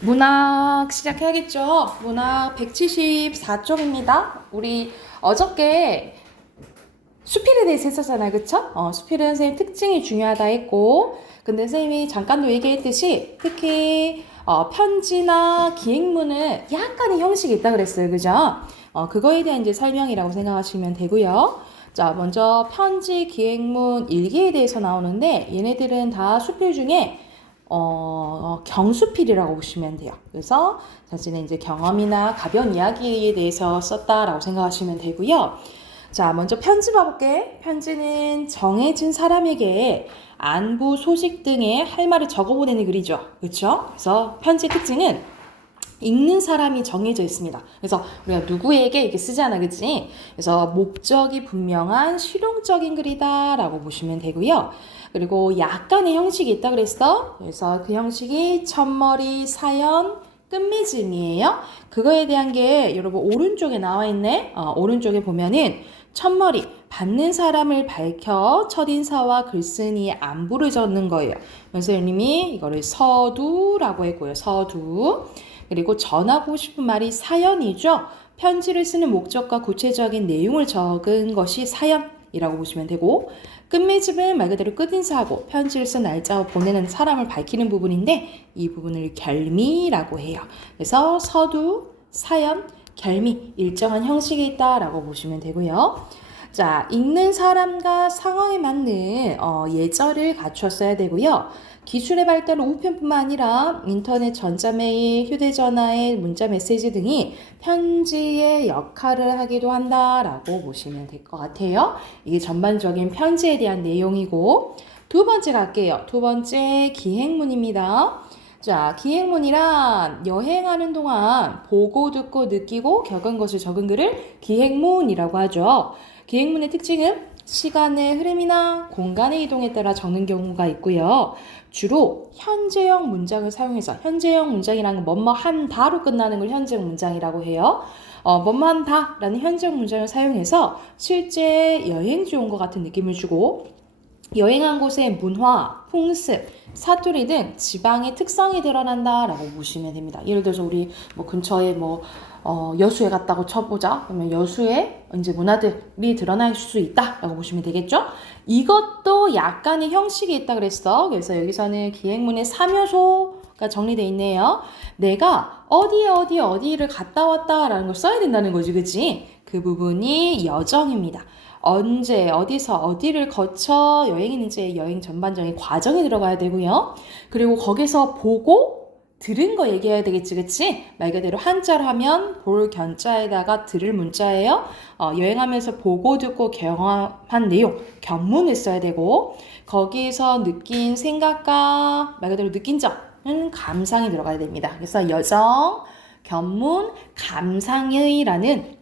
문학 시작해야겠죠? 문학 174쪽입니다. 우리 어저께 수필에 대해서 했었잖아요. 그쵸? 수필은 선생님 특징이 중요하다 했고, 근데 선생님이 잠깐도 얘기했듯이 특히 편지나 기행문은 약간의 형식이 있다 그랬어요. 그죠? 그거에 대한 이제 설명이라고 생각하시면 되고요. 자, 먼저 편지, 기행문, 일기에 대해서 나오는데 얘네들은 다 수필 중에 경수필이라고 보시면 돼요. 그래서 자신의 이제 경험이나 가벼운 이야기에 대해서 썼다라고 생각하시면 되고요. 자, 먼저 편지 봐볼게. 편지는 정해진 사람에게 안부, 소식 등의 할 말을 적어보내는 글이죠. 그렇죠? 그래서 편지의 특징은 읽는 사람이 정해져 있습니다. 그래서 우리가 누구에게 이렇게 쓰잖아, 그치? 그래서 목적이 분명한 실용적인 글이다라고 보시면 되고요. 그리고 약간의 형식이 있다 그랬어. 그래서 그 형식이 첫머리, 사연, 끝맺음이에요. 그거에 대한 게 여러분 오른쪽에 나와 있네. 오른쪽에 보면은 첫머리, 받는 사람을 밝혀 첫인사와 글쓴이의 안부를 적는 거예요. 선생님이 이거를 서두라고 했고요. 서두. 그리고 전하고 싶은 말이 사연이죠. 편지를 쓰는 목적과 구체적인 내용을 적은 것이 사연이라고 보시면 되고, 끝맺음은 말 그대로 끝인사하고 편지를 쓴 날짜와 보내는 사람을 밝히는 부분인데 이 부분을 결미라고 해요. 그래서 서두, 사연, 결미 일정한 형식이 있다라고 보시면 되고요. 자, 읽는 사람과 상황에 맞는 예절을 갖추었어야 되고요. 기술의 발달은 우편뿐만 아니라 인터넷, 전자메일, 휴대전화의 문자메시지 등이 편지의 역할을 하기도 한다라고 보시면 될 것 같아요. 이게 전반적인 편지에 대한 내용이고, 두 번째 갈게요. 두 번째 기행문입니다. 자, 기행문이란 여행하는 동안 보고 듣고 느끼고 겪은 것을 적은 글을 기행문이라고 하죠. 기행문의 특징은 시간의 흐름이나 공간의 이동에 따라 적는 경우가 있고요. 주로 현재형 문장을 사용해서, 현재형 문장이라는 건 뭐뭐 한다로 끝나는 걸 현재형 문장이라고 해요. 뭐뭐 한다라는 현재형 문장을 사용해서 실제 여행지 온 것 같은 느낌을 주고, 여행한 곳의 문화, 풍습, 사투리 등 지방의 특성이 드러난다라고 보시면 됩니다. 예를 들어서 우리 뭐 근처에 여수에 갔다고 쳐보자. 그러면 여수에 이제 문화들이 드러날 수 있다라고 보시면 되겠죠? 이것도 약간의 형식이 있다 그랬어. 그래서 여기서는 기행문의 3요소가 정리되어 있네요. 내가 어디를 갔다 왔다라는 걸 써야 된다는 거지, 그치? 그 부분이 여정입니다. 언제, 어디서, 어디를 거쳐 여행했는지 여행 전반적인 과정에 들어가야 되고요. 그리고 거기서 보고 들은 거 얘기해야 되겠지, 그치? 말 그대로 한자로 하면 볼 견자에다가 들을 문자예요. 여행하면서 보고 듣고 경험한 내용, 견문을 써야 되고, 거기서 느낀 생각과 말 그대로 느낀 점은 감상이 들어가야 됩니다. 그래서 여정, 견문, 감상의라는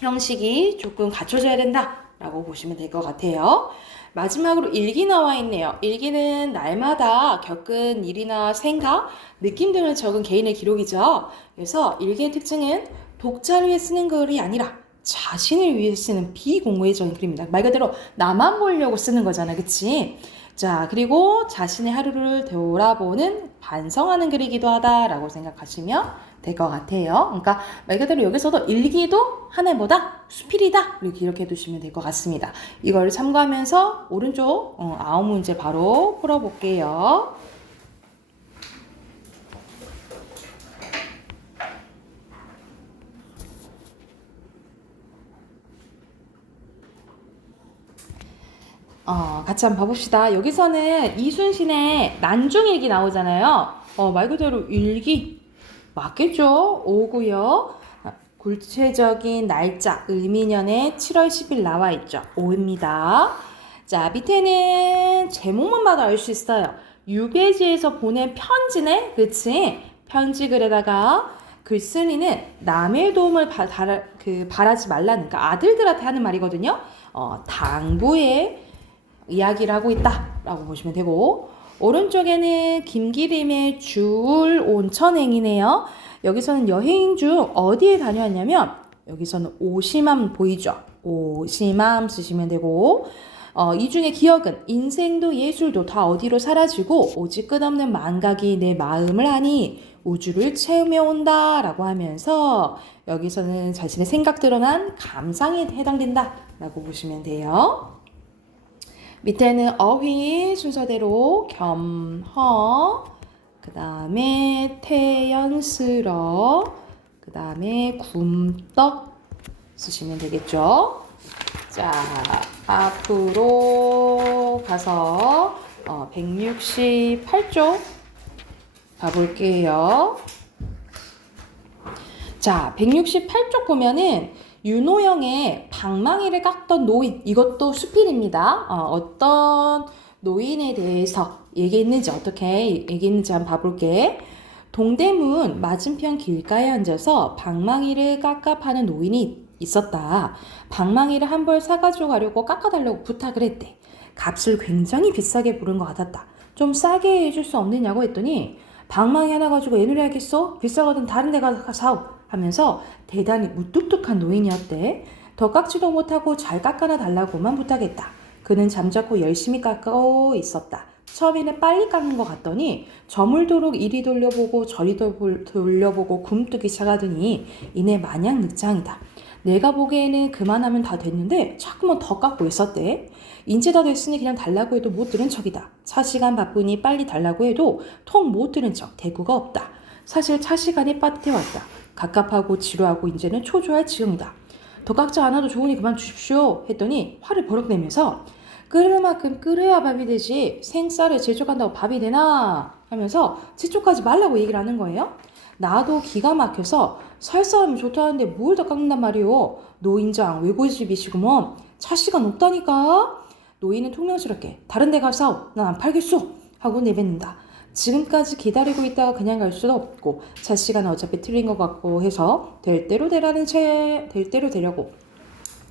형식이 조금 갖춰져야 된다라고 보시면 될 것 같아요. 마지막으로 일기 나와 있네요. 일기는 날마다 겪은 일이나 생각, 느낌 등을 적은 개인의 기록이죠. 그래서 일기의 특징은 독자를 위해 쓰는 글이 아니라 자신을 위해 쓰는 비공개적인 글입니다. 말 그대로 나만 보려고 쓰는 거잖아, 그치? 자, 그리고 자신의 하루를 돌아보는 반성하는 글이기도 하다라고 생각하시면 될 것 같아요. 그러니까 말 그대로 여기서도 일기도 하나보다 수필이다 이렇게 해두시면 될 것 같습니다. 이걸 참고하면서 오른쪽 9문제 바로 풀어볼게요. 같이 한번 봐봅시다. 여기서는 이순신의 난중일기 나오잖아요. 말 그대로 일기 맞겠죠? 오고요. 구체적인 날짜, 을미년의 7월 10일 나와 있죠. 5입니다. 자, 밑에는 제목만 봐도 알 수 있어요. 유배지에서 보낸 편지네? 그치? 편지글에다가 글쓴이는 남의 도움을 바라지 말라는, 그러니까 아들들한테 하는 말이거든요. 당부의 이야기를 하고 있다라고 보시면 되고, 오른쪽에는 김기림의 주울 온천행이네요. 여기서는 여행 중 어디에 다녀왔냐면 여기서는 오시맘 보이죠? 오시맘 쓰시면 되고, 이 중에 기억은 인생도 예술도 다 어디로 사라지고 오직 끝없는 망각이 내 마음을 하니 우주를 채우며 온다 라고 하면서 여기서는 자신의 생각 드러난 감상에 해당된다 라고 보시면 돼요. 밑에는 어휘 순서대로 겸허, 그 다음에 태연스러, 그 다음에 굼떡 쓰시면 되겠죠. 자, 앞으로 가서 168쪽 가볼게요. 자, 168쪽 보면은 윤호영의 방망이를 깎던 노인, 이것도 수필입니다. 어떤 노인에 대해서 얘기했는지, 어떻게 얘기했는지 한번 봐볼게. 동대문 맞은편 길가에 앉아서 방망이를 깎아 파는 노인이 있었다. 방망이를 한 벌 사가지고 가려고 깎아달라고 부탁을 했대. 값을 굉장히 비싸게 부른 것 같았다. 좀 싸게 해줄 수 없느냐고 했더니 방망이 하나 가지고 애누리 하겠어? 비싸거든 다른 데 가서 사오 하면서 대단히 무뚝뚝한 노인이었대. 더 깎지도 못하고 잘 깎아놔 달라고만 부탁했다. 그는 잠자코 열심히 깎고 있었다. 처음에는 빨리 깎는 것 같더니 저물도록 이리 돌려보고 저리 돌려보고 굼뜨기 시작하더니 이내 마냥 늑장이다. 내가 보기에는 그만하면 다 됐는데 자꾸만 더 깎고 있었대. 인제 다 됐으니 그냥 달라고 해도 못 들은 척이다. 차 시간 바쁘니 빨리 달라고 해도 통 못 들은 척 대꾸가 없다. 사실 차 시간이 빠듯해 왔다. 갑갑하고 지루하고 이제는 초조할 지경이다. 더 깎지 않아도 좋으니 그만 주십시오 했더니 화를 버럭 내면서 끓을 만큼 끓여야 밥이 되지 생쌀을 제조한다고 밥이 되나 하면서 제조하지 말라고 얘기를 하는 거예요. 나도 기가 막혀서 살 사람이 좋다는데 뭘 더 깎는단 말이오. 노인장 외고집이시구먼. 차 시간 없다니까. 노인은 퉁명스럽게 다른 데 가서 난 안 팔겠소 하고 내뱉는다. 지금까지 기다리고 있다가 그냥 갈 수도 없고 차 시간은 어차피 틀린 것 같고 해서 될 대로 되려고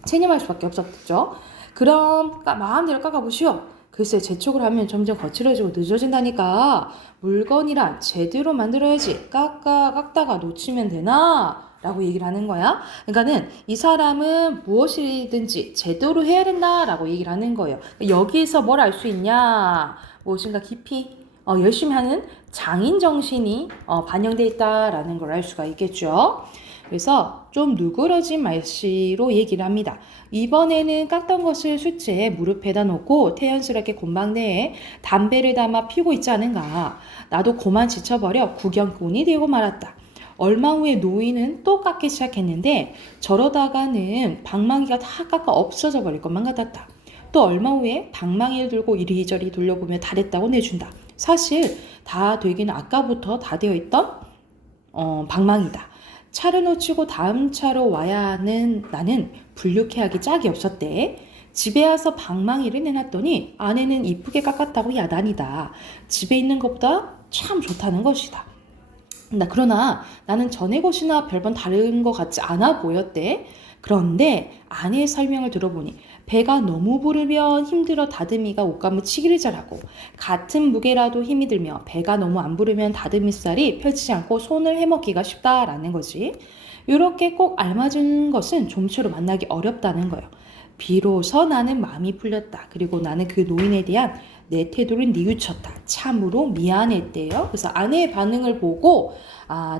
체념할 수밖에 없었죠. 그럼 마음대로 깎아보시오. 글쎄 재촉을 하면 점점 거칠어지고 늦어진다니까. 물건이란 제대로 만들어야지 깎다가 놓치면 되나? 라고 얘기를 하는 거야. 그러니까는 이 사람은 무엇이든지 제대로 해야 된다라고 얘기를 하는 거예요. 여기에서 뭘 알 수 있냐? 무엇인가 깊이 열심히 하는 장인 정신이 반영되어 있다라는 걸 알 수가 있겠죠. 그래서 좀 누그러진 말씨로 얘기를 합니다. 이번에는 깎던 것을 숫제에 무릎에다 놓고 태연스럽게 곤방내에 담배를 담아 피우고 있지 않은가. 나도 고만 지쳐버려 구경꾼이 되고 말았다. 얼마 후에 노인은 또 깎기 시작했는데 저러다가는 방망이가 다 깎아 없어져 버릴 것만 같았다. 또 얼마 후에 방망이를 들고 이리저리 돌려보며 다 됐다고 내준다. 사실 다 되기는 아까부터 다 되어 있던 방망이다. 차를 놓치고 다음 차로 와야 하는 나는 불쾌하기 짝이 없었대. 집에 와서 방망이를 내놨더니 아내는 이쁘게 깎았다고 야단이다. 집에 있는 것보다 참 좋다는 것이다. 그러나 나는 전에 것이나 별반 다른 것 같지 않아 보였대. 그런데 아내의 설명을 들어보니 배가 너무 부르면 힘들어 다듬이가 옷감을 치기를 잘하고 같은 무게라도 힘이 들며 배가 너무 안 부르면 다듬이살이 펼치지 않고 손을 해먹기가 쉽다라는 거지. 이렇게 꼭 알맞은 것은 좀처럼 만나기 어렵다는 거예요. 비로소 나는 마음이 풀렸다. 그리고 나는 그 노인에 대한 내 태도를 뉘우쳤다. 참으로 미안했대요. 그래서 아내의 반응을 보고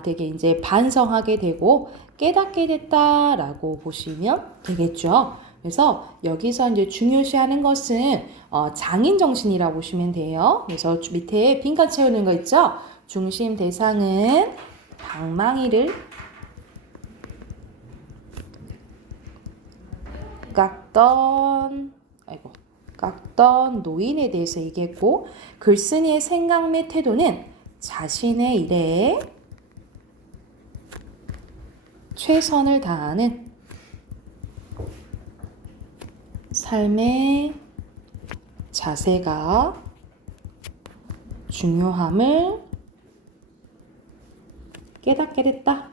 되게 이제 반성하게 되고 깨닫게 됐다라고 보시면 되겠죠. 그래서 여기서 이제 중요시하는 것은 장인 정신이라고 보시면 돼요. 그래서 밑에 빈칸 채우는 거 있죠. 중심 대상은 방망이를 깎던 노인에 대해서 얘기했고 글쓴이의 생각 및 태도는 자신의 일에 최선을 다하는 삶의 자세가 중요함을 깨닫게 됐다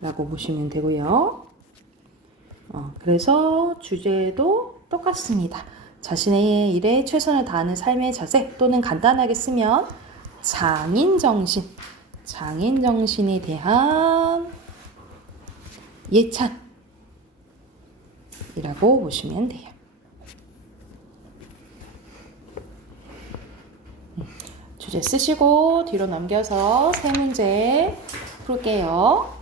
라고 보시면 되고요. 그래서 주제도 똑같습니다. 자신의 일에 최선을 다하는 삶의 자세 또는 간단하게 쓰면 장인정신에 대한 예찬 이라고 보시면 돼요. 주제 쓰시고 뒤로 넘겨서 세 문제 풀게요.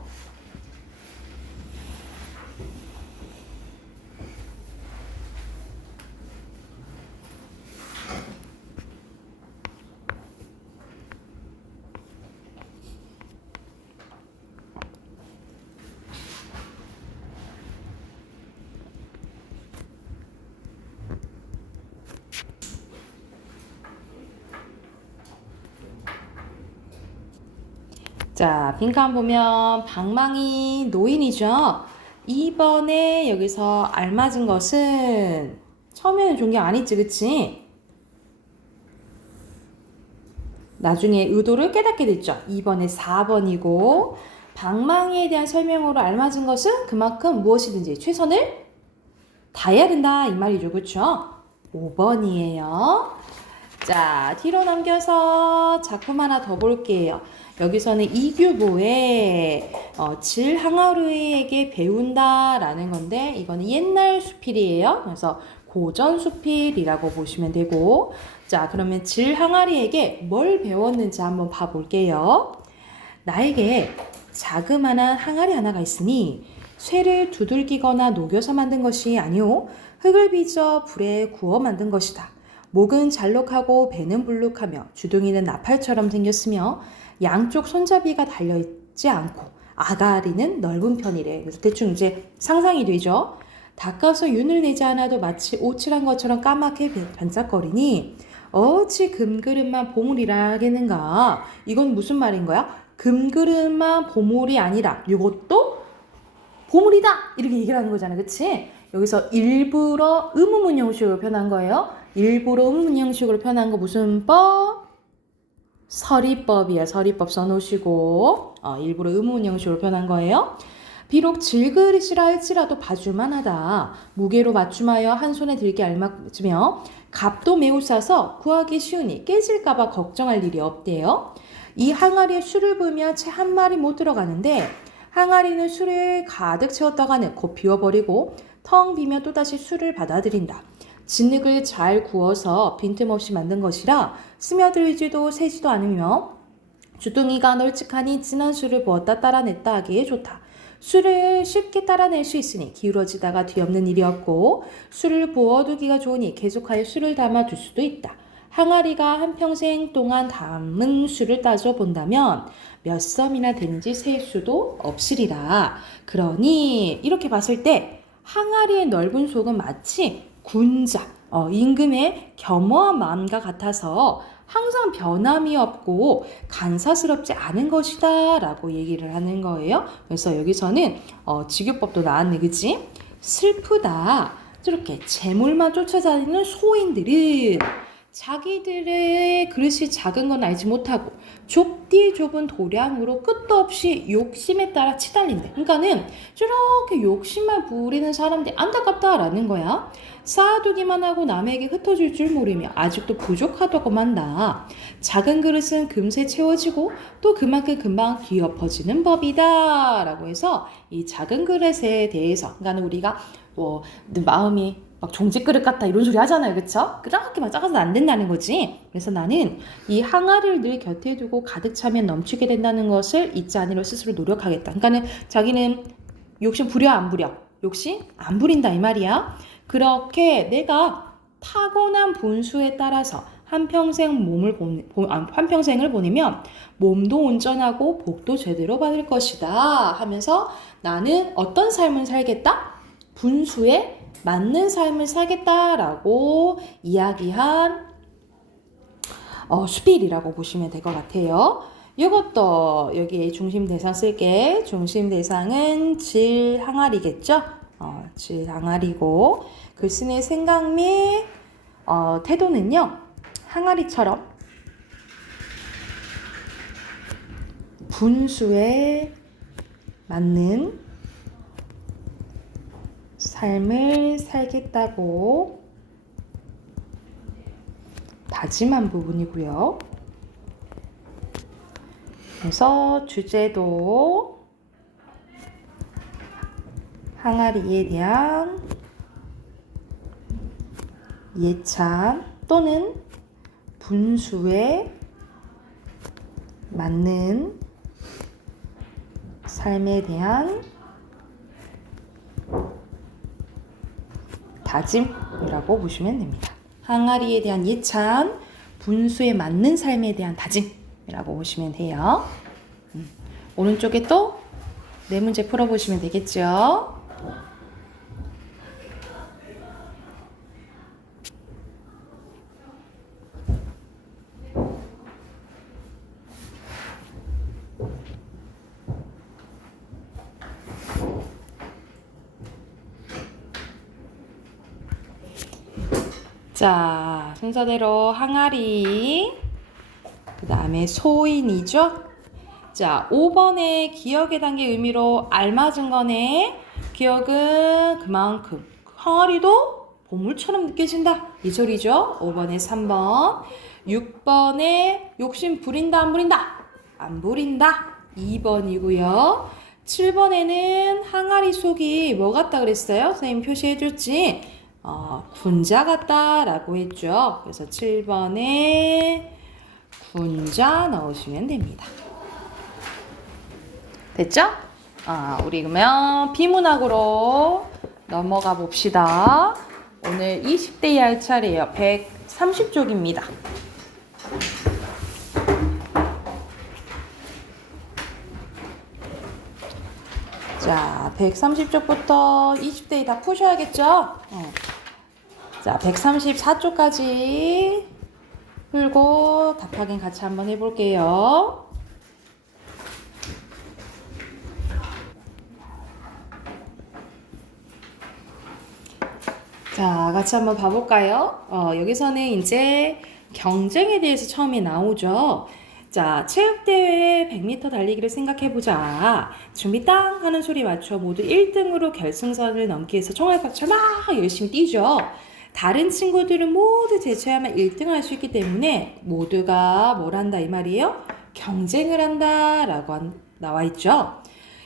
자, 빈칸 보면 방망이 노인이죠. 2번에 여기서 알맞은 것은 처음에는 존경 안 했지, 그치? 나중에 의도를 깨닫게 됐죠. 2번에 4번이고 방망이에 대한 설명으로 알맞은 것은 그만큼 무엇이든지 최선을 다해야 된다 이 말이죠. 그쵸? 5번이에요. 자, 뒤로 넘겨서 작품 하나 더 볼게요. 여기서는 이규보의 질항아리에게 배운다라는 건데 이거는 옛날 수필이에요. 그래서 고전 수필이라고 보시면 되고 자, 그러면 질항아리에게 뭘 배웠는지 한번 봐볼게요. 나에게 자그마한 항아리 하나가 있으니 쇠를 두들기거나 녹여서 만든 것이 아니오 흙을 빚어 불에 구워 만든 것이다. 목은 잘록하고 배는 불룩하며 주둥이는 나팔처럼 생겼으며 양쪽 손잡이가 달려있지 않고 아가리는 넓은 편이래. 그래서 대충 이제 상상이 되죠. 닦아서 윤을 내지 않아도 마치 오칠한 것처럼 까맣게 반짝거리니 어찌 금그릇만 보물이라 하겠는가. 이건 무슨 말인 거야? 금그릇만 보물이 아니라 이것도 보물이다 이렇게 얘기를 하는 거잖아. 그치? 여기서 일부러 의문문 형식으로 표현한 거예요. 일부러 의문문 형식으로 표현한 거 무슨 법? 서리법이야. 서리법 써놓으시고 일부러 의문문 형식으로 표현한 거예요. 비록 질그릇이라 할지라도 봐줄만 하다. 무게로 맞춤하여 한 손에 들게 알맞으며 값도 매우 싸서 구하기 쉬우니 깨질까봐 걱정할 일이 없대요. 이 항아리에 술을 부으면 채 한 마리 못 들어가는데 항아리는 술을 가득 채웠다가는 곧 비워버리고 텅 비면 또다시 술을 받아들인다. 진흙을 잘 구워서 빈틈없이 만든 것이라 스며들지도 새지도 않으며 주둥이가 널찍하니 진한 술을 부었다 따라냈다 하기에 좋다. 술을 쉽게 따라낼 수 있으니 기울어지다가 뒤엎는 일이 없고 술을 부어두기가 좋으니 계속하여 술을 담아둘 수도 있다. 항아리가 한평생 동안 담은 술을 따져본다면 몇 섬이나 되는지 셀 수도 없으리라. 그러니 이렇게 봤을 때 항아리의 넓은 속은 마치 군자, 임금의 겸허한 마음과 같아서 항상 변함이 없고 간사스럽지 않은 것이다 라고 얘기를 하는 거예요. 그래서 여기서는 직유법도 나왔네. 그치? 슬프다. 저렇게 재물만 쫓아다니는 소인들은 자기들의 그릇이 작은 건 알지 못하고 좁디 좁은 도량으로 끝도 없이 욕심에 따라 치달린대. 그러니까는 저렇게 욕심만 부리는 사람들이 안타깝다라는 거야. 쌓아두기만 하고 남에게 흩어질 줄 모르며 아직도 부족하다고 만다. 작은 그릇은 금세 채워지고 또 그만큼 금방 뒤엎어지는 법이다 라고 해서 이 작은 그릇에 대해서 그러니까 우리가 마음이 막 종지그릇 같다 이런 소리 하잖아요. 그쵸? 그렇게 막 작아서 안 된다는 거지. 그래서 나는 이 항아리를 늘 곁에 두고 가득 차면 넘치게 된다는 것을 잊지 않으려 스스로 노력하겠다. 그러니까는 자기는 욕심 부려 안 부려? 욕심 안 부린다 이 말이야. 그렇게 내가 타고난 분수에 따라서 한평생을 보내면 몸도 온전하고 복도 제대로 받을 것이다 하면서 나는 어떤 삶을 살겠다? 분수에 맞는 삶을 살겠다라고 이야기한 수필이라고 보시면 될 것 같아요. 이것도 여기에 중심 대상 쓸게. 중심 대상은 질항아리겠죠? 질항아리고 글쓴이의 생각 및 태도는요. 항아리처럼 분수에 맞는 삶을 살겠다고 다짐한 부분이고요. 그래서 주제도 항아리에 대한 예찬 또는 분수에 맞는 삶에 대한 다짐이라고 보시면 됩니다. 항아리에 대한 예찬, 분수에 맞는 삶에 대한 다짐이라고 보시면 돼요. 오른쪽에 또 네 문제 풀어보시면 되겠죠. 자, 순서대로 항아리, 그 다음에 소인이죠. 자, 5번의 기억의 단계 의미로 알맞은 거네. 기억은 그만큼. 항아리도 보물처럼 느껴진다. 이 소리죠. 5번에 3번. 6번에 욕심 부린다, 안 부린다? 안 부린다. 2번이고요. 7번에는 항아리 속이 뭐 같다 그랬어요? 선생님 표시해줬지? 군자 같다라고 했죠. 그래서 7번에 군자 넣으시면 됩니다. 됐죠? 우리 그러면 비문학으로 넘어가 봅시다. 오늘 20대 할 차례예요. 130쪽입니다. 자, 130쪽부터 20대 다 푸셔야겠죠? 자, 134쪽까지 풀고 답 확인 같이 한번 해볼게요. 자, 같이 한번 봐볼까요? 여기서는 이제 경쟁에 대해서 처음에 나오죠. 자, 체육대회 100m 달리기를 생각해보자. 준비 땅 하는 소리 맞춰 모두 1등으로 결승선을 넘기 위해서 총알박차 막 열심히 뛰죠. 다른 친구들은 모두 제쳐야만 1등 할 수 있기 때문에 모두가 뭘 한다 이 말이에요? 경쟁을 한다 라고 나와 있죠.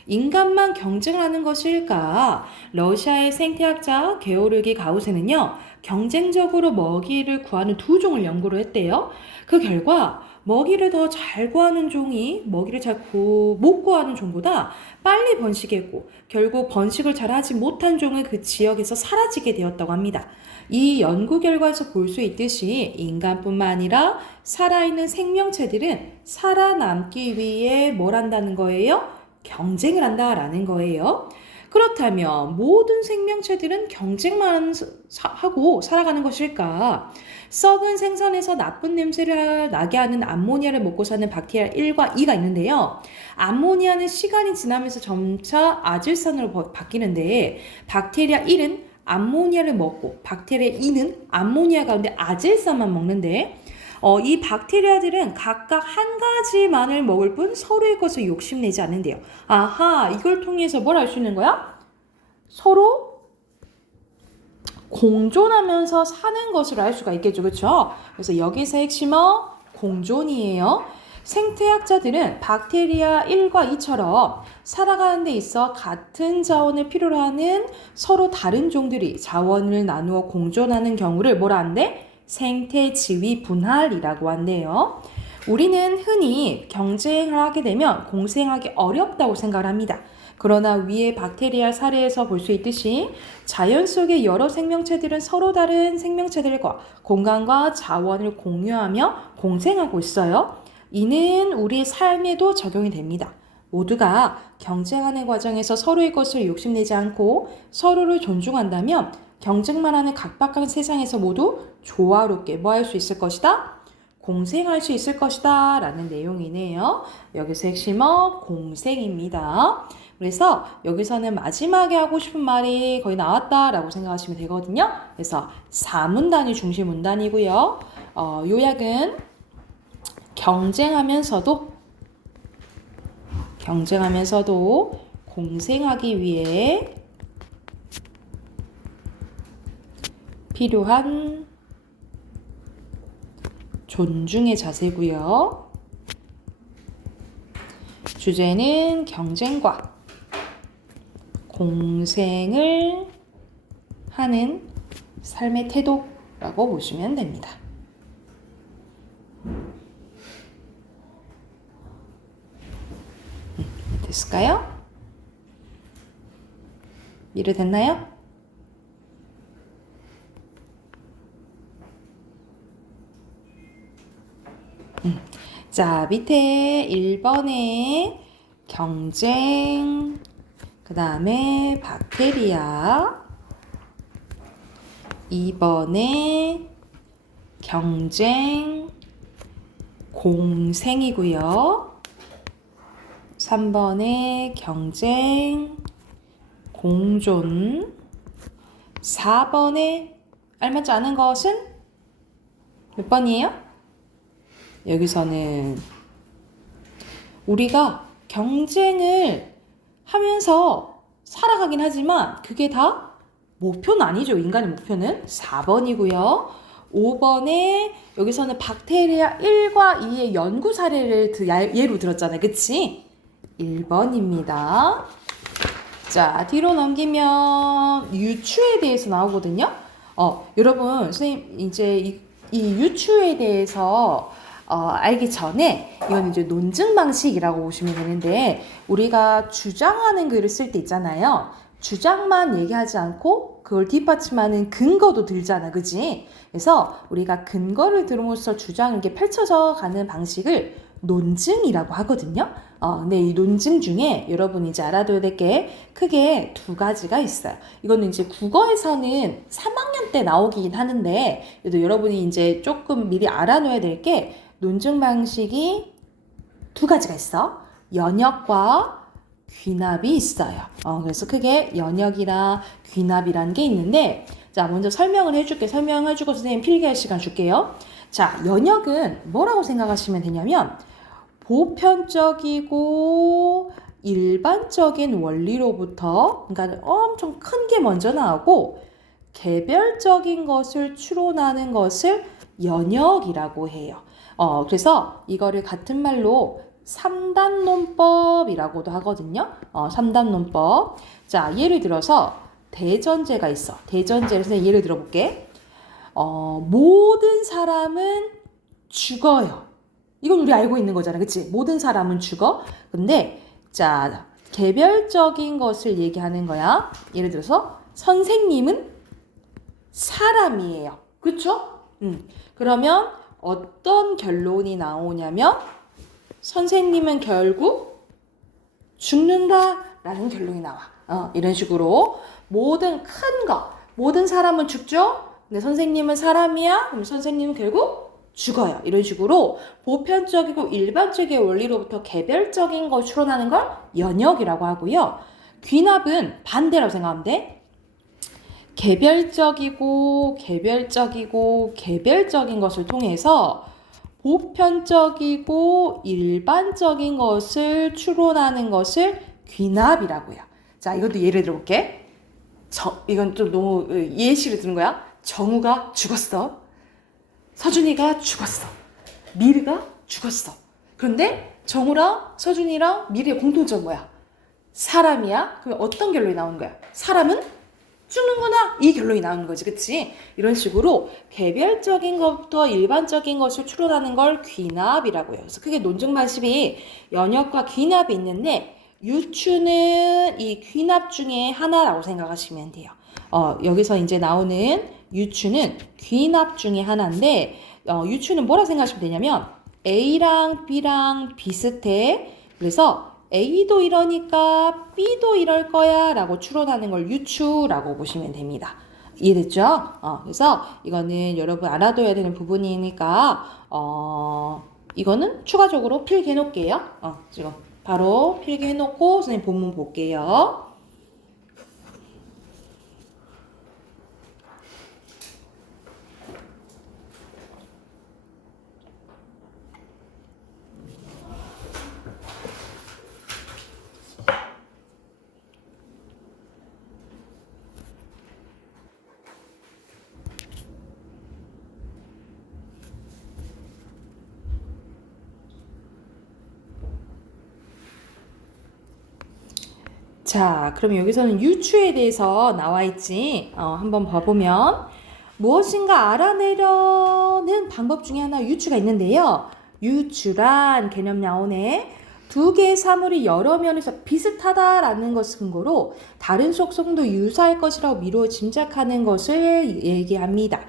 인간만 경쟁하는 것일까? 러시아의 생태학자 게오르기 가우세는요, 경쟁적으로 먹이를 구하는 두 종을 연구를 했대요. 그 결과 먹이를 더 잘 구하는 종이 먹이를 잘 못 구하는 종보다 빨리 번식했고, 결국 번식을 잘 하지 못한 종은 그 지역에서 사라지게 되었다고 합니다. 이 연구 결과에서 볼 수 있듯이 인간뿐만 아니라 살아있는 생명체들은 살아남기 위해 뭘 한다는 거예요? 경쟁을 한다라는 거예요. 그렇다면 모든 생명체들은 경쟁만 하고 살아가는 것일까? 썩은 생선에서 나쁜 냄새를 나게 하는 암모니아를 먹고 사는 박테리아 1과 2가 있는데요. 암모니아는 시간이 지나면서 점차 아질산으로 바뀌는데 박테리아 1은 암모니아를 먹고 박테리아 2는 암모니아 가운데 아질산만 먹는데 이 박테리아들은 각각 한 가지만을 먹을 뿐 서로의 것을 욕심내지 않는데요. 아하, 이걸 통해서 뭘 알 수 있는 거야? 서로 공존하면서 사는 것을 알 수가 있겠죠. 그렇죠? 그래서 여기서 핵심은 공존이에요. 생태학자들은 박테리아 1과 2처럼 살아가는 데 있어 같은 자원을 필요로 하는 서로 다른 종들이 자원을 나누어 공존하는 경우를 뭐라 한대? 생태지위 분할이라고 한대요. 우리는 흔히 경쟁을 하게 되면 공생하기 어렵다고 생각을 합니다. 그러나 위의 박테리아 사례에서 볼 수 있듯이 자연 속의 여러 생명체들은 서로 다른 생명체들과 공간과 자원을 공유하며 공생하고 있어요. 이는 우리의 삶에도 적용이 됩니다. 모두가 경쟁하는 과정에서 서로의 것을 욕심내지 않고 서로를 존중한다면 경쟁만 하는 각박한 세상에서 모두 조화롭게 뭐 할 수 있을 것이다? 공생할 수 있을 것이다 라는 내용이네요. 여기서 핵심은 공생입니다. 그래서 여기서는 마지막에 하고 싶은 말이 거의 나왔다라고 생각하시면 되거든요. 그래서 4문단이 중심 문단이고요. 요약은 경쟁하면서도 공생하기 위해 필요한 존중의 자세고요. 주제는 경쟁과 공생을 하는 삶의 태도 라고 보시면 됩니다. 됐을까요? 이해됐나요? 자, 밑에 1번에 경쟁, 그 다음에 박테리아, 2번에 경쟁, 공생이고요. 3번에 경쟁, 공존, 4번에 알맞지 않은 것은 몇 번이에요? 여기서는 우리가 경쟁을 하면서 살아가긴 하지만 그게 다 목표는 아니죠. 인간의 목표는 4번이고요. 5번에 여기서는 박테리아 1과 2의 연구 사례를 예로 들었잖아요. 그치? 1번입니다. 자, 뒤로 넘기면 유추에 대해서 나오거든요. 여러분, 선생님 이제 이 유추에 대해서 알기 전에 이건 이제 논증 방식이라고 보시면 되는데, 우리가 주장하는 글을 쓸 때 있잖아요. 주장만 얘기하지 않고 그걸 뒷받침하는 근거도 들잖아, 그지? 그래서 우리가 근거를 들음으로써 주장이 이렇게 펼쳐져 가는 방식을 논증이라고 하거든요. 근데 이 논증 중에 여러분이 이제 알아둬야 될 게 크게 두 가지가 있어요. 이거는 이제 국어에서는 3학년 때 나오긴 하는데, 그래도 여러분이 이제 조금 미리 알아놓아야 될 게 논증 방식이 두 가지가 있어. 연역과 귀납이 있어요. 그래서 크게 연역이랑 귀납이라는 게 있는데, 자, 먼저 설명을 해줄게. 설명해주고 선생님 필기할 시간 줄게요. 자, 연역은 뭐라고 생각하시면 되냐면, 보편적이고 일반적인 원리로부터, 그러니까 엄청 큰 게 먼저 나오고 개별적인 것을 추론하는 것을 연역이라고 해요. 그래서 이거를 같은 말로 3단논법이라고도 하거든요. 3단논법. 자, 예를 들어서 대전제가 있어. 대전제에서 예를 들어볼게. 모든 사람은 죽어요. 이건 우리 알고 있는 거잖아. 그치? 모든 사람은 죽어. 근데 자, 개별적인 것을 얘기하는 거야. 예를 들어서 선생님은 사람이에요. 그쵸? 그러면 어떤 결론이 나오냐면 선생님은 결국 죽는다라는 결론이 나와. 이런 식으로 모든 큰 거, 모든 사람은 죽죠? 근데 선생님은 사람이야? 그럼 선생님은 결국 죽어요. 이런 식으로 보편적이고 일반적인 원리로부터 개별적인 걸 추론하는 걸 연역이라고 하고요. 귀납은 반대라고 생각하면 돼. 개별적이고 개별적인 것을 통해서 보편적이고 일반적인 것을 추론하는 것을 귀납이라고 해요. 자, 이것도 예를 들어볼게. 이건 좀 너무 예시를 드는 거야. 정우가 죽었어. 서준이가 죽었어. 미르가 죽었어. 그런데 정우랑 서준이랑 미르의 공통점 뭐야? 사람이야? 그럼 어떤 결론이 나오는 거야? 사람은 죽는구나, 이 결론이 나오는 거지. 그치? 이런 식으로 개별적인 것부터 일반적인 것을 추론하는 걸 귀납이라고 해요. 그래서 크게 논증 방식이 연역과 귀납이 있는데, 유추는 이 귀납 중에 하나라고 생각하시면 돼요. 여기서 이제 나오는 유추는 귀납 중에 하나인데, 유추는 뭐라 생각하시면 되냐면 A랑 B랑 비슷해. 그래서 A도 이러니까 B도 이럴 거야 라고 추론하는 걸 유추라고 보시면 됩니다. 이해됐죠? 그래서 이거는 여러분 알아둬야 되는 부분이니까 이거는 추가적으로 필기해 놓을게요. 지금 바로 필기해 놓고 선생님 본문 볼게요. 자, 그럼 여기서는 유추에 대해서 나와 있지. 한번 봐보면 무엇인가 알아내려는 방법 중에 하나 유추가 있는데요. 유추란 개념 나오네. 두 개의 사물이 여러 면에서 비슷하다라는 것을 근거로 다른 속성도 유사할 것이라고 미루어 짐작하는 것을 얘기합니다.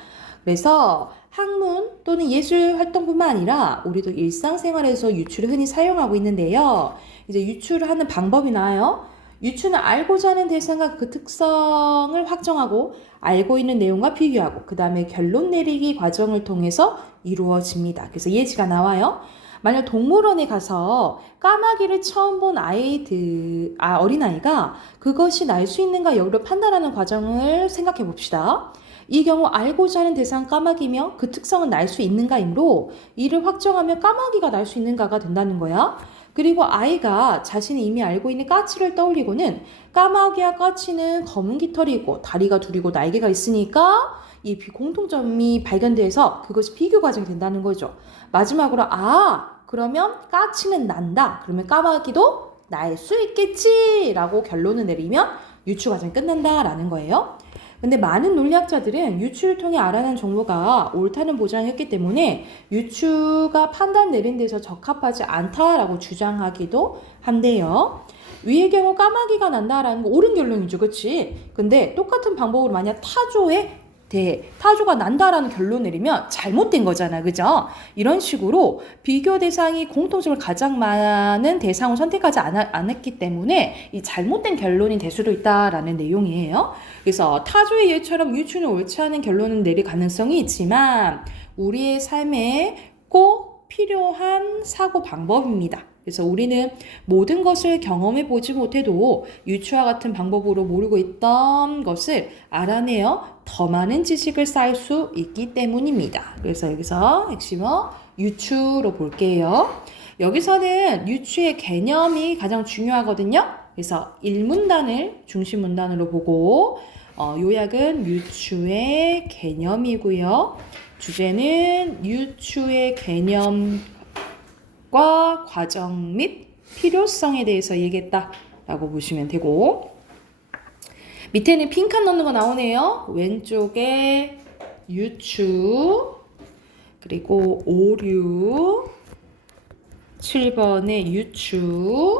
그래서 학문 또는 예술 활동뿐만 아니라 우리도 일상생활에서 유추를 흔히 사용하고 있는데요. 이제 유추를 하는 방법이 나와요. 유추는 알고자 하는 대상과 그 특성을 확정하고 알고 있는 내용과 비교하고 그 다음에 결론 내리기 과정을 통해서 이루어집니다. 그래서 예시가 나와요. 만약 동물원에 가서 까마귀를 처음 본 어린아이가 그것이 날 수 있는가 여부를 판단하는 과정을 생각해 봅시다. 이 경우 알고자 하는 대상 까마귀며 그 특성은 날 수 있는가이므로 이를 확정하면 까마귀가 날 수 있는가가 된다는 거야. 그리고 아이가 자신이 이미 알고 있는 까치를 떠올리고는 까마귀와 까치는 검은 깃털이고 다리가 둘이고 날개가 있으니까 이 공통점이 발견돼서 그것이 비교 과정이 된다는 거죠. 마지막으로 그러면 까치는 난다. 그러면 까마귀도 날 수 있겠지 라고 결론을 내리면 유추 과정이 끝난다라는 거예요. 근데 많은 논리학자들은 유추를 통해 알아낸 정보가 옳다는 보장을 했기 때문에 유추가 판단 내린 데서 적합하지 않다라고 주장하기도 한데요. 위의 경우 까마귀가 난다라는 거 옳은 결론이죠. 그치? 근데 똑같은 방법으로 만약 타조가 난다라는 결론 내리면 잘못된 거잖아. 그죠? 이런 식으로 비교 대상이 공통점을 가장 많은 대상을 선택하지 않았기 때문에 이 잘못된 결론이 될 수도 있다라는 내용이에요. 그래서 타조의 예처럼 유추는 옳지 않은 결론을 내릴 가능성이 있지만 우리의 삶에 꼭 필요한 사고 방법입니다. 그래서 우리는 모든 것을 경험해 보지 못해도 유추와 같은 방법으로 모르고 있던 것을 알아내어 더 많은 지식을 쌓을 수 있기 때문입니다. 그래서 여기서 핵심어 유추로 볼게요. 여기서는 유추의 개념이 가장 중요하거든요. 그래서 1문단을 중심 문단으로 보고 요약은 유추의 개념이고요. 주제는 유추의 개념 과정 및 필요성에 대해서 얘기했다라고 보시면 되고 밑에는 빈칸 넣는 거 나오네요. 왼쪽에 유추 그리고 오류 7번에 유추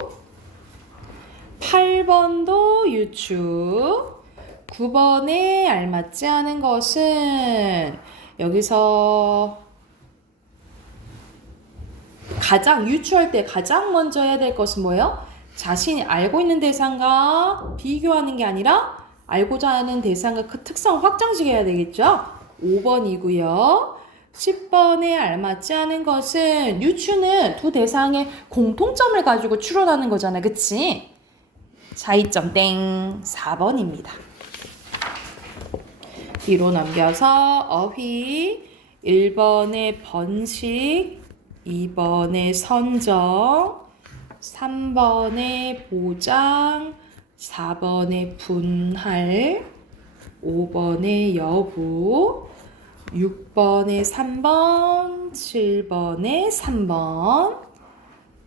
8번도 유추 9번에 알맞지 않은 것은 여기서 유추할 때 가장 먼저 해야 될 것은 뭐예요? 자신이 알고 있는 대상과 비교하는 게 아니라 알고자 하는 대상과 그 특성을 확정지어야 되겠죠? 5번이고요. 10번에 알맞지 않은 것은 유추는 두 대상의 공통점을 가지고 추론하는 거잖아. 그치? 차이점 땡 4번입니다. 뒤로 넘겨서 어휘 1번에 번식 2번에 선정 3번에 보장 4번에 분할 5번에 여부 6번에 3번 7번에 3번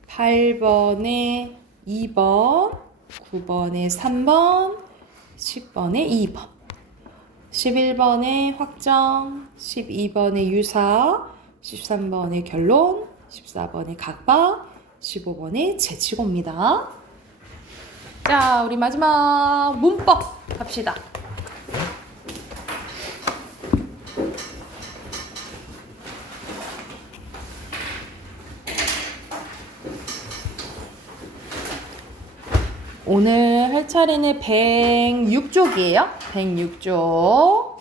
8번에 2번 9번에 3번 10번에 2번 11번에 확정 12번에 유사 13번의 결론, 14번의 각박, 15번의 제치고입니다. 자, 우리 마지막 문법 합시다. 오늘 할 차례는 106쪽이에요. 106쪽.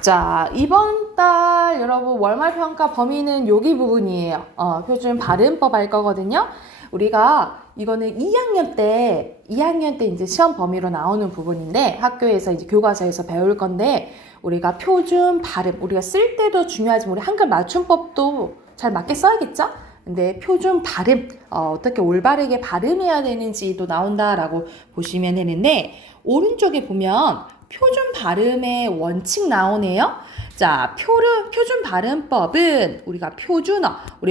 자, 이번 달 여러분 월말평가 범위는 여기 부분이에요. 표준 발음법 할 거거든요. 우리가 이거는 2학년 때 이제 시험 범위로 나오는 부분인데 학교에서 이제 교과서에서 배울 건데 우리가 표준 발음, 우리가 쓸 때도 중요하지만 우리 한글 맞춤법도 잘 맞게 써야겠죠? 근데 표준 발음, 어떻게 올바르게 발음해야 되는지도 나온다라고 보시면 되는데 오른쪽에 보면 표준 발음의 원칙 나오네요. 자, 표준 발음법은 우리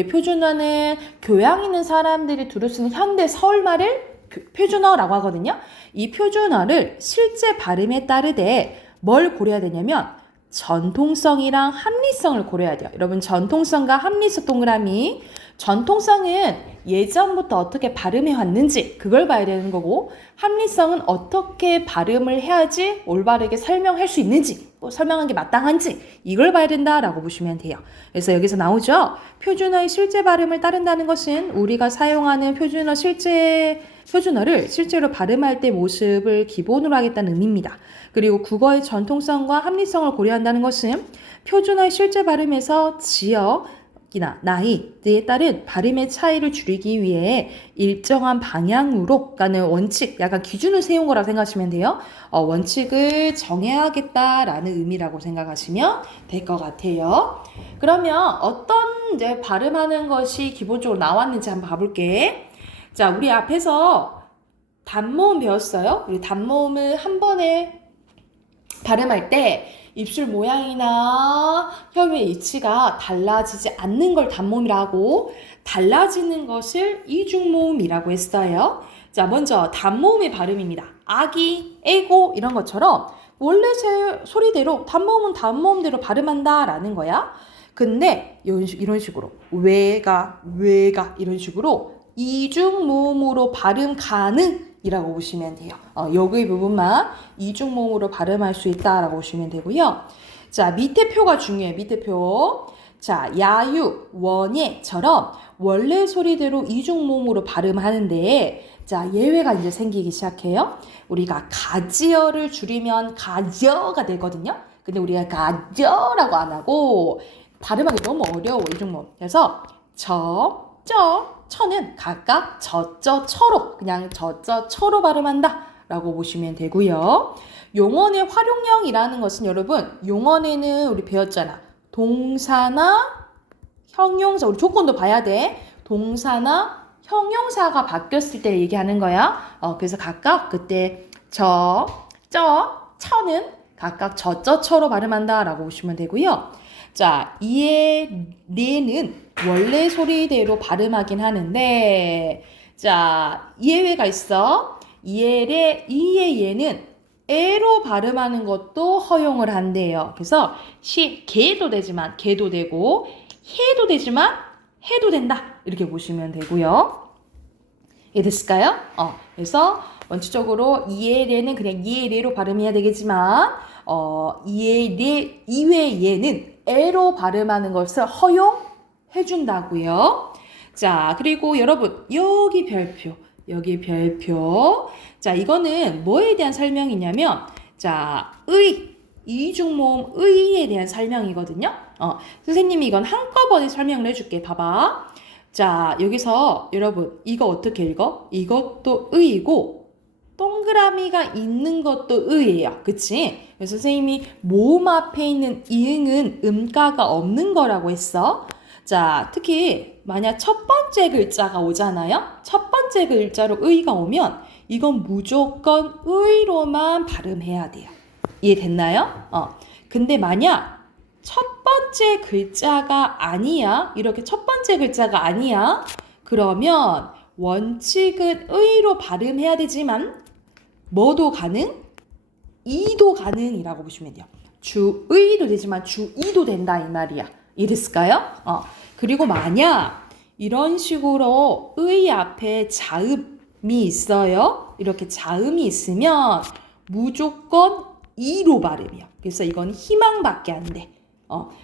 표준어는 교양 있는 사람들이 들을 수 있는 현대 서울말을 표준어라고 하거든요. 이 표준어를 실제 발음에 따르되 뭘 고려해야 되냐면 전통성이랑 합리성을 고려해야 돼요. 여러분 전통성과 합리성 동그라미. 전통성은 예전부터 어떻게 발음해 왔는지 그걸 봐야 되는 거고, 합리성은 어떻게 발음을 해야지 올바르게 설명할 수 있는지, 설명한 게 마땅한지 이걸 봐야 된다라고 보시면 돼요. 그래서 여기서 나오죠. 표준어의 실제 발음을 따른다는 것은 우리가 사용하는 표준어를 실제로 발음할 때 모습을 기본으로 하겠다는 의미입니다. 그리고 국어의 전통성과 합리성을 고려한다는 것은 표준어의 실제 발음에서 지역이나 나이에 따른 발음의 차이를 줄이기 위해 일정한 방향으로 가는 원칙, 약간 기준을 세운 거라고 생각하시면 돼요. 원칙을 정해야겠다라는 의미라고 생각하시면 될 것 같아요. 그러면 어떤 이제 발음하는 것이 기본적으로 나왔는지 한번 봐볼게. 자, 우리 앞에서 단모음 배웠어요. 우리 단모음을 한 번에 발음할 때 입술 모양이나 혀의 위치가 달라지지 않는 걸 단모음이라고, 달라지는 것을 이중모음이라고 했어요. 자, 먼저 단모음의 발음입니다. 아기, 애고 이런 것처럼 원래 소리대로 단모음은 단모음대로 발음한다라는 거야. 근데 이런 식으로 외가 이런 식으로 이중모음으로 발음 가능이라고 보시면 돼요. 여기 부분만 이중모음으로 발음할 수 있다라고 보시면 되고요. 자, 밑에 표가 중요해요. 밑에 표. 자, 야유, 원예처럼 원래 소리대로 이중모음으로 발음하는데, 자, 예외가 이제 생기기 시작해요. 우리가 가지어를 줄이면 가저가 되거든요. 근데 우리가 가저라고 안 하고 발음하기 너무 어려워, 이중모음. 그래서 처는 각각 처로, 그냥 처로 발음한다 라고 보시면 되고요. 용언의 활용형이라는 것은 여러분, 용언에는 우리 배웠잖아. 동사나 형용사, 우리 조건도 봐야 돼. 동사나 형용사가 바뀌었을 때 얘기하는 거야. 그래서 각각 그때 처는 각각 처로 발음한다 라고 보시면 되고요. 자, 이에 네는 원래 소리대로 발음하긴 하는데, 자, 예외가 있어. 이에 얘는 에로 발음하는 것도 허용을 한대요. 그래서 개도 되지만 개도 되고, 해도 되지만 해도 된다 이렇게 보시면 되고요. 이해됐을까요? 그래서 원칙적으로 이에레는 그냥 이에레로 발음해야 되겠지만, 이에레 이외에는 에로 발음하는 것을 허용해준다고요. 자, 그리고 여러분 여기 별표. 자, 이거는 뭐에 대한 설명이냐면, 자, 이중모음 의에 대한 설명이거든요. 선생님이 이건 한꺼번에 설명을 해줄게. 봐봐. 자, 여기서 여러분 이거 어떻게 읽어? 이것도 의이고 동그라미가 있는 것도 의예요. 그치? 그래서 선생님이 모음 앞에 있는 이응은 음가가 없는 거라고 했어. 자, 특히 만약 첫 번째 글자가 오잖아요. 첫 번째 글자로 의가 오면 이건 무조건 의로만 발음해야 돼요. 이해됐나요? 근데 만약 첫 번째 글자가 아니야, 이렇게 첫 번째 글자가 아니야, 그러면 원칙은 의로 발음해야 되지만 뭐도 가능? 이도 가능이라고 보시면 돼요. 주의도 되지만 주이도 된다 이 말이야. 이해됐을까요? 그리고 만약 이런 식으로 의 앞에 자음이 있어요. 이렇게 자음이 있으면 무조건 이로 발음이야. 그래서 이건 희망밖에 안 돼.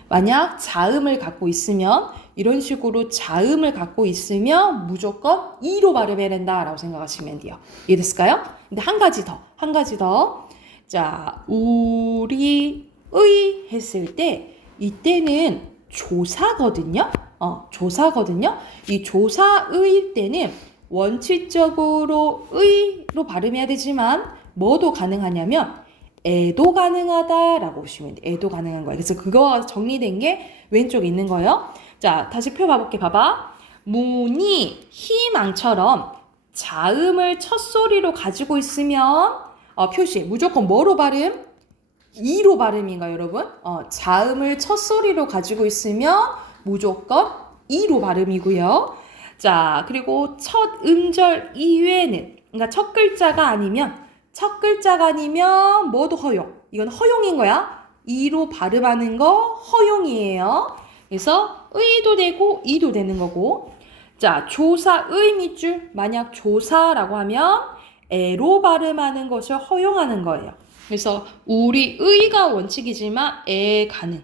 만약 자음을 갖고 있으면, 이런 식으로 자음을 갖고 있으면 무조건 이로 발음해야 된다라고 생각하시면 돼요. 이해됐을까요? 근데 한 가지 더. 자, 우리 의 했을 때 이때는 조사거든요. 조사거든요. 이 조사의 때는 원칙적으로 의로 발음해야 되지만 뭐도 가능하냐면 애도 가능하다라고 보시면 돼요. 애도 가능한 거예요. 그래서 그거가 정리된 게 왼쪽에 있는 거예요. 자, 다시 표 봐볼게. 봐봐. 문이 희망처럼 자음을 첫 소리로 가지고 있으면 표시 무조건 뭐로 발음? 이로 발음인가요, 여러분? 자음을 첫 소리로 가지고 있으면 무조건 이로 발음이고요. 자, 그리고 첫 음절 이외에는 그러니까 첫 글자가 아니면 뭐도 허용. 이건 허용인 거야. 이로 발음하는 거 허용이에요. 그래서 의도 되고 이도 되는 거고. 자, 조사 의 밑줄. 만약 조사라고 하면 에로 발음하는 것을 허용하는 거예요. 그래서 우리 의가 원칙이지만 에 가능.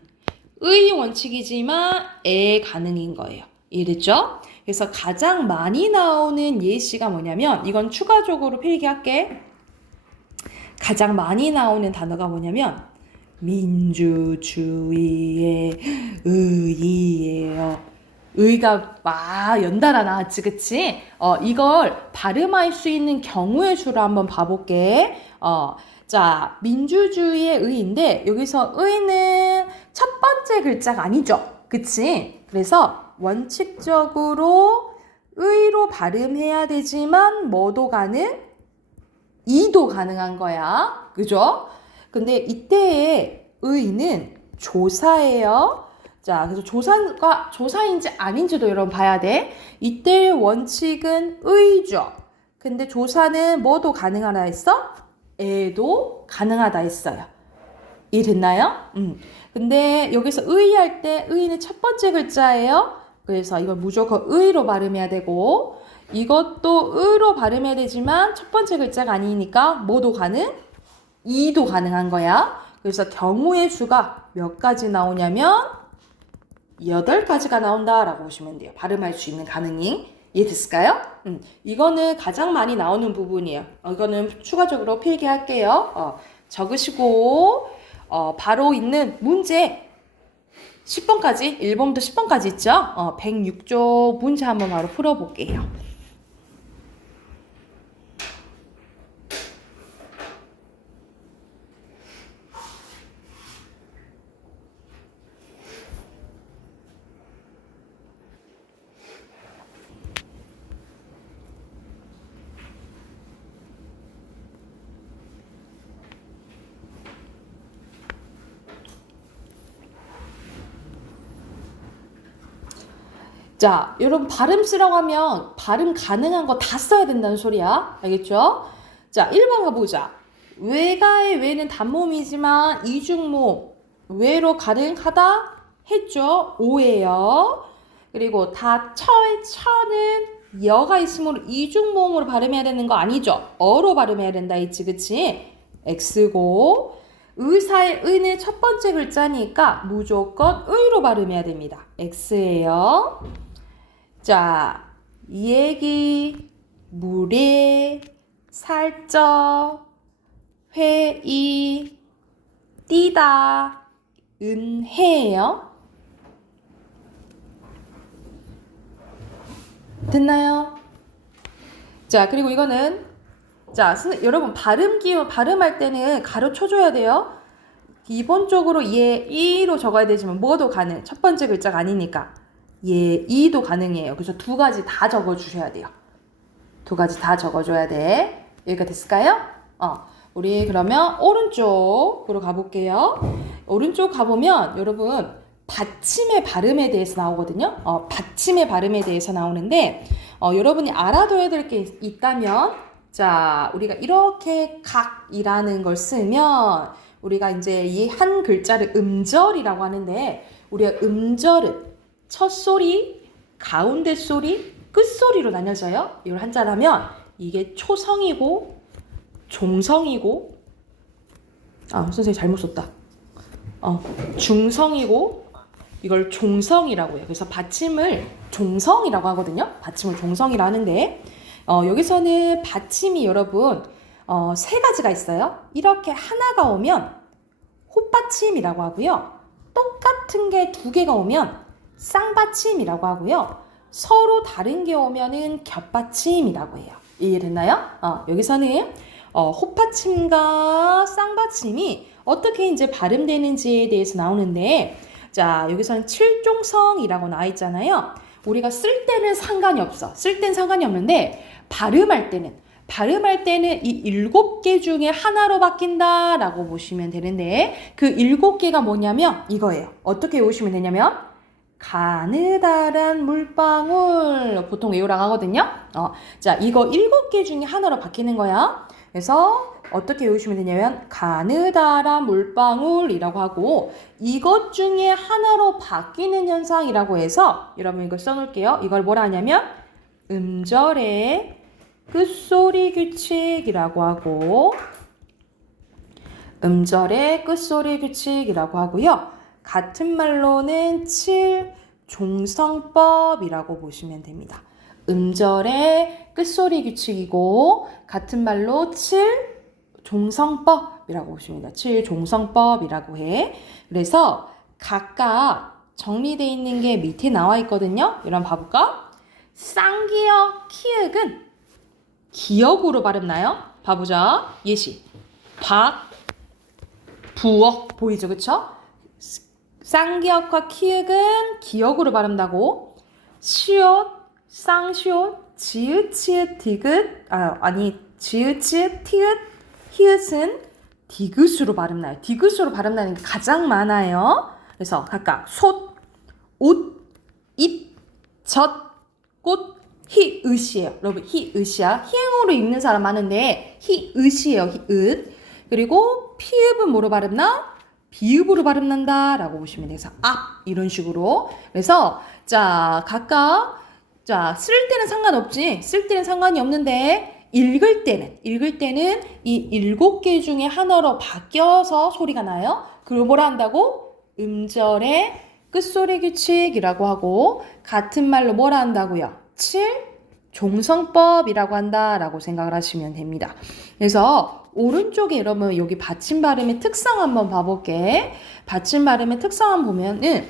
의 원칙이지만 에 가능인 거예요. 이해됐죠? 그래서 가장 많이 나오는 예시가 뭐냐면 이건 추가적으로 필기할게. 가장 많이 나오는 단어가 뭐냐면 민주주의의 의의예요. 의가 막 연달아 나왔지, 그치? 이걸 발음할 수 있는 경우의 수를 한번 봐볼게. 자, 민주주의의 의인데 여기서 의는 첫 번째 글자가 아니죠, 그치? 그래서 원칙적으로 의로 발음해야 되지만 뭐도 가능? 이도 가능한 거야, 그죠? 근데 이때의 의는 조사예요. 자, 그래서 조사인지 아닌지도 여러분 봐야 돼. 이때의 원칙은 의죠. 근데 조사는 뭐도 가능하다 했어? 에도 가능하다 했어요. 이해됐나요? 근데 여기서 의할 때 의는 첫 번째 글자예요. 그래서 이걸 무조건 의로 발음해야 되고 이것도 의로 발음해야 되지만 첫 번째 글자가 아니니까 뭐도 가능? 이도 가능한 거야. 그래서 경우의 수가 몇 가지 나오냐면 8가지가 나온다라고 보시면 돼요. 발음할 수 있는 가능이. 이해됐을까요? 이거는 가장 많이 나오는 부분이에요. 이거는 추가적으로 필기할게요. 적으시고 바로 있는 문제 10번까지 1번부터 10번까지 있죠? 106쪽 문제 한번 바로 풀어볼게요. 자, 여러분 발음 쓰라고 하면 발음 가능한 거 다 써야 된다는 소리야. 알겠죠? 자, 1번 가보자. 외가의 외는 단모음이지만 이중모음 외로 가능하다 했죠? 오예요. 그리고 처의 처는 여가 있으므로 이중모음으로 발음해야 되는 거 아니죠? 어로 발음해야 된다 했지, 그치? X고 의사의 의는 첫 번째 글자니까 무조건 의로 발음해야 됩니다. X예요. 자, 얘기, 무례, 살쪄, 회의, 뛰다, 은혜예요. 됐나요? 자, 그리고 이거는 자, 여러분 발음할 때는 가르쳐줘야 돼요. 기본적으로 이로 적어야 되지만 뭐도 가능. 첫 번째 글자가 아니니까 이도 가능해요. 그래서 2가지 다 적어주셔야 돼요. 2가지 다 적어줘야 돼. 여기가 됐을까요? 우리 그러면 오른쪽으로 가볼게요. 오른쪽 가보면 여러분 받침의 발음에 대해서 나오거든요. 받침의 발음에 대해서 나오는데 여러분이 알아둬야 될 게 있다면 자, 우리가 이렇게 각이라는 걸 쓰면 우리가 이제 이 한 글자를 음절이라고 하는데 우리가 음절은 첫 소리, 가운데 소리, 끝 소리로 나뉘어져요. 이걸 한자라면 이게 초성이고 종성이고 선생님 잘못 썼다. 중성이고 이걸 종성이라고 해요. 그래서 받침을 종성이라고 하거든요. 받침을 종성이라 하는데 여기서는 받침이 여러분 3가지가 있어요. 이렇게 하나가 오면 헛받침이라고 하고요. 똑같은 게 2개가 오면 쌍받침이라고 하고요. 서로 다른 게 오면은 겹받침이라고 해요. 이해됐나요? 여기서는 헛받침과 쌍받침이 어떻게 이제 발음되는지에 대해서 나오는데 자, 여기서는 칠종성이라고 나와 있잖아요. 우리가 쓸 때는 상관이 없어. 쓸 때는 상관이 없는데 발음할 때는 이 7개 중에 하나로 바뀐다라고 보시면 되는데 그 7개가 뭐냐면 이거예요. 어떻게 외우시면 되냐면 가느다란 물방울. 보통 외우라고 하거든요. 자, 이거 7개 중에 하나로 바뀌는 거야. 그래서 어떻게 외우시면 되냐면 가느다란 물방울이라고 하고 이것 중에 하나로 바뀌는 현상이라고 해서 여러분 이걸 써놓을게요. 이걸 뭐라 하냐면 음절의 끝소리 규칙이라고 하고 음절의 끝소리 규칙이라고 하고요. 같은 말로는 7종성법이라고 보시면 됩니다. 음절의 끝소리 규칙이고 같은 말로 7종성법이라고 보시면 됩니다. 7종성법이라고 해. 그래서 각각 정리되어 있는 게 밑에 나와 있거든요. 여러분 봐볼까? 쌍기역 키읔은 기역으로 발음나요? 봐보자. 예시. 박, 부억 보이죠? 그쵸? 쌍기역과 키읔은 기역으로 발음나고 시옷, 쌍시옷, 지읒, 치읒, 디귿 지읒, 치읒, 티읒, 히읗은 디귿으로 발음나요. 디귿으로 발음나는 게 가장 많아요. 그래서 각각 솥, 옷, 입, 젖, 꽃, 히읗이에요. 여러분 히읗이야. 희행으로 읽는 사람 많은데 히읗이에요. 히읗. 그리고 피읍은 뭐로 발음나? 비읍으로 발음난다 라고 보시면 돼요. 그래서 앞 이런 식으로. 그래서 자 각각 자 쓸 때는 상관없지. 쓸 때는 상관이 없는데 읽을 때는 이 7개 중에 하나로 바뀌어서 소리가 나요. 그걸 뭐라 한다고? 음절의 끝소리 규칙이라고 하고 같은 말로 뭐라 한다고요? 7종성법이라고 한다라고 생각을 하시면 됩니다. 그래서 오른쪽에 여러분 여기 받침 발음의 특성 한번 봐볼게. 받침 발음의 특성 한번 보면은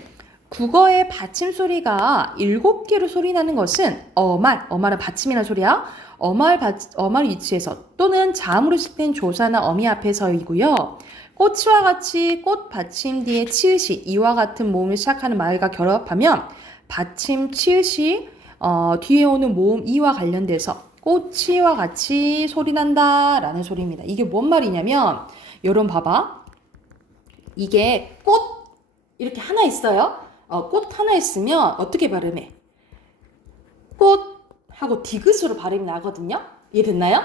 국어의 받침 소리가 7개로 소리 나는 것은 어말은 받침이라는 소리야. 어말 위치에서 또는 자음으로 시작된 조사나 어미 앞에서이고요. 꽃이와 같이 꽃 받침 뒤에 치읓이 이와 같은 모음을 시작하는 말과 결합하면 받침 치읓이 뒤에 오는 모음 이와 관련돼서 꽃이와 같이 소리 난다 라는 소리입니다. 이게 뭔 말이냐면 여러분 봐봐. 이게 꽃 이렇게 하나 있어요. 꽃 하나 있으면 어떻게 발음해? 꽃 하고 디귿으로 발음이 나거든요. 이해됐나요?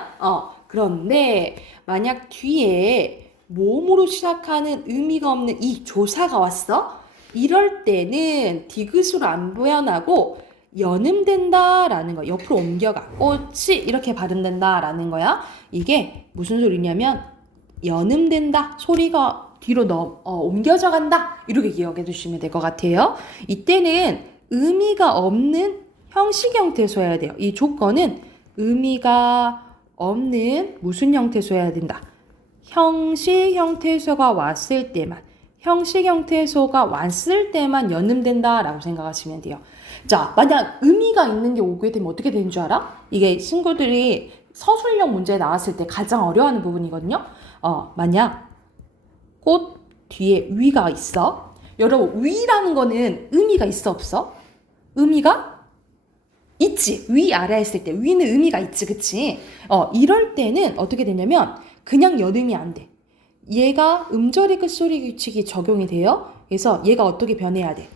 그런데 만약 뒤에 모음으로 시작하는 의미가 없는 이 조사가 왔어? 이럴 때는 디귿으로 안 표현하고 연음된다라는 거. 옆으로 옮겨가. 꽃이 이렇게 발음된다라는 거야. 이게 무슨 소리냐면 연음된다. 소리가 뒤로 옮겨져 간다. 이렇게 기억해 두시면 될 것 같아요. 이때는 의미가 없는 형식 형태소 해야 돼요. 이 조건은 의미가 없는 무슨 형태소 해야 된다. 형식 형태소가 왔을 때만 연음된다라고 생각하시면 돼요. 자, 만약 의미가 있는 게 오게 되면 어떻게 되는 줄 알아? 이게 친구들이 서술형 문제 나왔을 때 가장 어려워하는 부분이거든요. 만약 꽃 뒤에 위가 있어. 여러분 위라는 거는 의미가 있어 없어? 의미가 있지. 위 아래 했을 때 위는 의미가 있지. 그치? 이럴 때는 어떻게 되냐면 그냥 연음이 안 돼. 얘가 음절의 끝소리 규칙이 적용이 돼요. 그래서 얘가 어떻게 변해야 돼?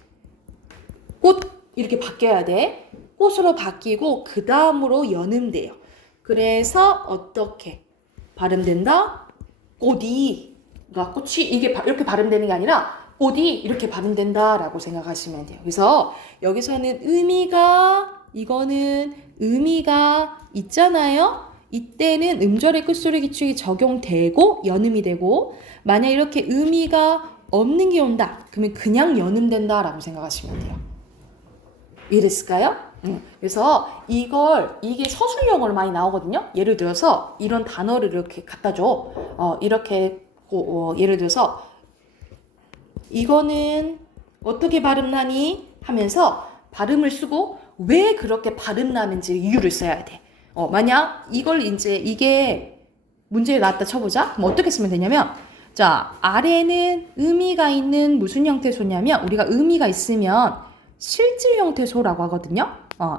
꽃 이렇게 바뀌어야 돼. 꽃으로 바뀌고 그 다음으로 연음돼요. 그래서 어떻게 발음된다? 꽃이 이게 이렇게 발음되는 게 아니라 꽃이 이렇게 발음된다라고 생각하시면 돼요. 그래서 여기서는 이거는 의미가 있잖아요. 이때는 음절의 끝소리 규칙이 적용되고 연음이 되고 만약 이렇게 의미가 없는 게 온다. 그러면 그냥 연음된다라고 생각하시면 돼요. 이해됐을까요? 그래서 이게 서술형으로 많이 나오거든요. 예를 들어서 이런 단어를 이렇게 갖다 줘. 예를 들어서 이거는 어떻게 발음나니? 하면서 발음을 쓰고 왜 그렇게 발음나는지 이유를 써야 돼. 만약 이게 문제에 나왔다 쳐보자. 그럼 어떻게 쓰면 되냐면 자, 아래는 의미가 있는 무슨 형태소냐면 우리가 의미가 있으면 실질 형태소라고 하거든요.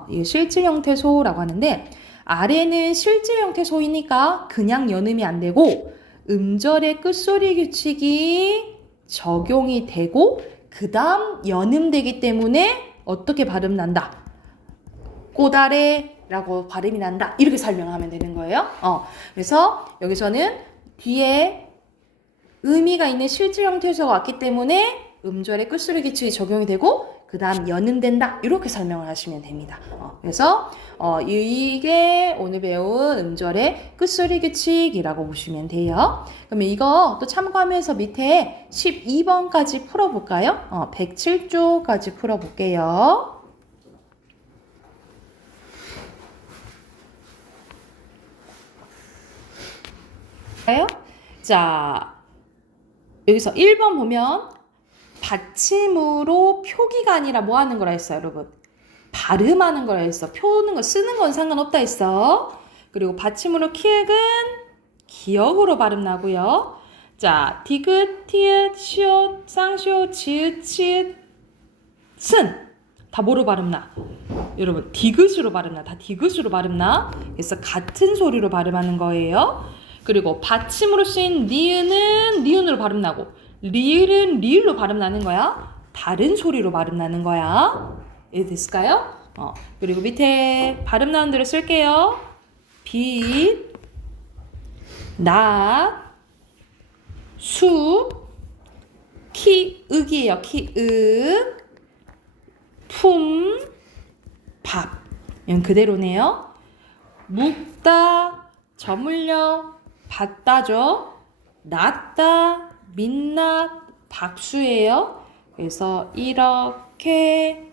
이게 실질 형태소라고 하는데 아래는 실질 형태소이니까 그냥 연음이 안 되고 음절의 끝소리 규칙이 적용이 되고 그 다음 연음되기 때문에 어떻게 발음 난다? 꼬다래라고 발음이 난다. 이렇게 설명하면 되는 거예요. 그래서 여기서는 뒤에 의미가 있는 실질 형태에서 왔기 때문에 음절의 끝소리 기칙이 적용이 되고 그 다음 연음된다. 이렇게 설명을 하시면 됩니다. 그래서 이게 오늘 배운 음절의 끝소리 규칙이라고 보시면 돼요. 그러면 이거 또 참고하면서 밑에 12번까지 풀어볼까요? 107조까지 풀어볼게요. 자, 여기서 1번 보면 받침으로 표기가 아니라 뭐 하는 거라 했어요, 여러분? 발음하는 거라 했어. 표는 거, 쓰는 건 상관없다 했어. 그리고 받침으로 키읔은 기역으로 발음 나고요. 자, 디귿, 티읕, 시옷, 쌍시옷, 지읒, 치읒, 쓴. 다 뭐로 발음 나? 여러분, 디귿으로 발음 나. 다 디귿으로 발음 나. 그래서 같은 소리로 발음하는 거예요. 그리고 받침으로 쓰인 니은은 니은으로 발음 나고 리을은 리을로 발음 나는 거야. 다른 소리로 발음 나는 거야. 이해됐을까요? 그리고 밑에 발음 나는 대로 쓸게요. 빛, 낮, 수, 키읔이에요. 키읔, 품, 밥. 이건 그대로네요. 묵다, 저물려, 받다죠. 낮다, 민낯, 박수예요. 그래서 이렇게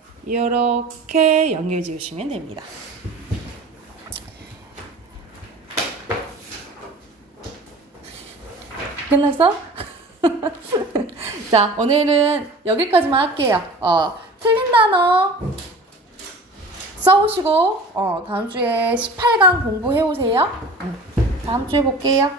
연결 지으시면 됩니다. 끝났어? 자, 오늘은 여기까지만 할게요. 틀린 단어 써오시고 다음 주에 18강 공부해 오세요. 다음 주에 볼게요.